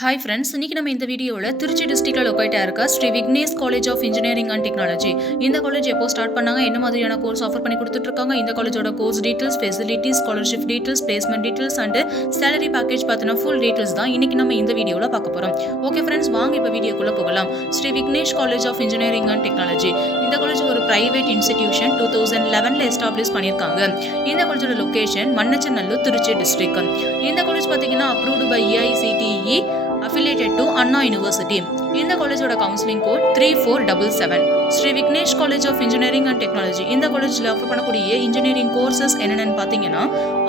Hi friends, இன்னைக்கு நம்ம இந்த வீடியோவில் திருச்சி டிஸ்ட்ரிக்டில் லொக்கேட்டாக இருக்க Sri Vignesh college of engineering and technology இந்த காலேஜ் எப்போ ஸ்டார்ட் பண்ணாங்க, என்ன மாதிரியான கோர்ஸ் ஆஃபர் பண்ணி கொடுத்துட்ருக்காங்க, இந்த காலேஜோட course details, facilities, scholarship details, placement details and salary package பார்த்தினா ஃபுல் டீட்டெயில்ஸ் தான் இன்னைக்கு நம்ம இந்த வீடியோவில் பார்க்க போகிறோம். ஓகே ஃப்ரெண்ட்ஸ், வாங்க இப்போ வீடியோக்குள்ளே போகலாம். Sri Vignesh college of engineering and technology இந்த காலேஜ் ஒரு பிரைவேட் இன்ஸ்டிடியூஷன் 2011 எஸ்டாப்ளிஷ் பண்ணியிருக்காங்க. இந்த காலேஜோட லொகேஷன் மண்ணச்சநல்லூர், திருச்சி டிஸ்ட்ரிக்ட். இந்த காலேஜ் பார்த்தீங்கன்னா approved by EICTE, affiliated to Anna University. இந்த காலேஜோட counselling code 3477. Sri Vignesh college of engineering and technology இந்த காலேஜில் ஆஃபர் பண்ணக்கூடிய இன்ஜினியரிங் கோர்சஸ் என்னென்னு பார்த்தீங்கன்னா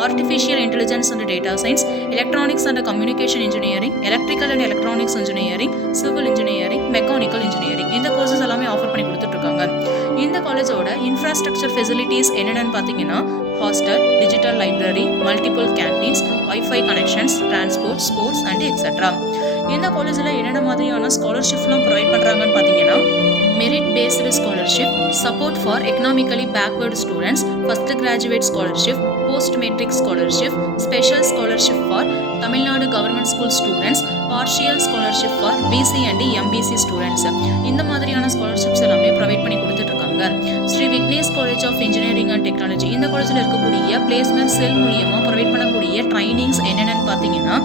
artificial intelligence and data science, electronics and communication engineering, electrical and electronics engineering, civil engineering, mechanical engineering இந்த courses எல்லாமே offer பண்ணி கொடுத்துட்ருக்காங்க. இந்த காலேஜோட இன்ஃப்ராஸ்ட்ரக்சர் ஃபெசிலிட்டிஸ் என்னென்னு பார்த்தீங்கன்னா hostel, digital library, multiple canteens, wifi connections, transport, sports and etcetera. இந்த காலேஜில் என்னென்ன மாதிரியான ஸ்காலர்ஷிப்லாம் ப்ரொவைட் பண்ணுறாங்கன்னு பார்த்தீங்கன்னா merit based scholarship, support for economically backward students, first graduate scholarship, post matric scholarship, special scholarship for Tamil Nadu government school students, partial scholarship for BC and MBC students இந்த மாதிரியான scholarships எல்லாமே ப்ரொவைட் பண்ணி கொடுத்துட்ருக்காங்க. Shri Vignesh college of engineering and technology இந்த காலேஜில் இருக்கக்கூடிய placement செல் மூலியமாக provide பண்ணக்கூடிய ட்ரைனிங்ஸ் என்னென்னு பார்த்தீங்கன்னா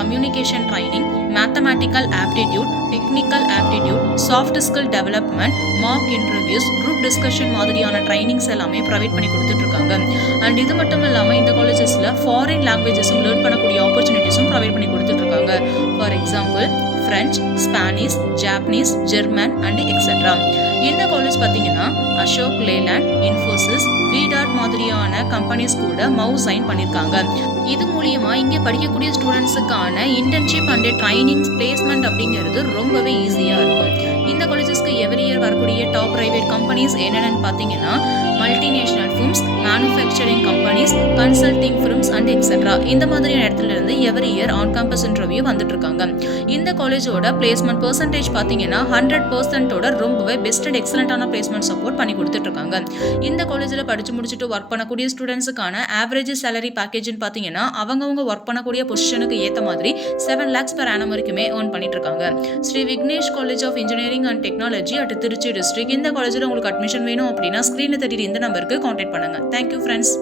communication training, mathematical aptitude, technical aptitude, soft skill development, mark interviews, group discussion மாதிரியான ட்ரைனிங்ஸ் எல்லாமே ப்ரொவைட் பண்ணி கொடுத்துட்ருக்காங்க. அண்ட் இது மட்டும் இல்லாமல் இந்த காலேஜஸில் ஃபாரின் லாங்குவேஜஸும் லேர்ன் பண்ணக்கூடிய ஆப்பர்ச்சுனிட்டிஸும் ப்ரொவைட் பண்ணி கொடுத்துட்ருக்காங்க. For example French, Spanish, Japanese, German and etcetera. இந்த காலேஜ் பார்த்தீங்கன்னா அசோக் லேலண்ட், இன்ஃபோசிஸ், விடாட் மாதிரியான கம்பெனிஸ் கூட சைன் பண்ணியிருக்காங்க. இது மூலியமா இங்கே படிக்கக்கூடிய ஸ்டூடெண்ட்ஸுக்கான இன்டர்ன்ஷிப் அண்ட் ட்ரைனிங் பிளேஸ்மெண்ட் அப்படிங்கிறது ரொம்பவே ஈஸியாக இருக்கும். இந்த காலேஜஸ்க்கு எவ்ரி இயர் வரக்கூடிய டாப் பிரைவேட் கம்பெனிஸ் என்னென்னு பார்த்தீங்கன்னா multinational firms, manufacturing companies, consulting firms and etcetera இந்த மாதிரியான இடத்துல இருந்து every year on campus interview வந்துட்டு இருக்காங்க. இந்த காலேஜோட பிளேஸ்மெண்ட் பெர்சன்டேஜ் பார்த்தீங்கன்னா 100% ரொம்பவே பெஸ்ட் அண்ட் எக்ஸலண்டான பிளேஸ்மெண்ட் சப்போர்ட் பண்ணி கொடுத்துட்டு இருக்காங்க. இந்த காலேஜில் படிச்சு முடிச்சுட்டு ஒர்க் பண்ணக்கூடிய ஸ்டூடெண்ட்ஸுக்கான ஆவரேஜ் சேலரி பேக்கேஜ்னு பார்த்தீங்கன்னா அவங்கவுங்க ஒர்க் பண்ணக்கூடிய பொசிஷனுக்கு ஏற்ற மாதிரி 7 lakhs per annum வரைக்குமே ஏர்ன் பண்ணிட்டு இருக்காங்க. Shri Vignesh college of engineering and technology at Trichy district இந்த காலேஜில் உங்களுக்கு அட்மிஷன் வேணும் அப்படின்னா ஸ்க்ரீனில் தெரியுற இந்த நம்பருக்கு கான்டாக்ட் பண்ணுங்க. Thank you friends.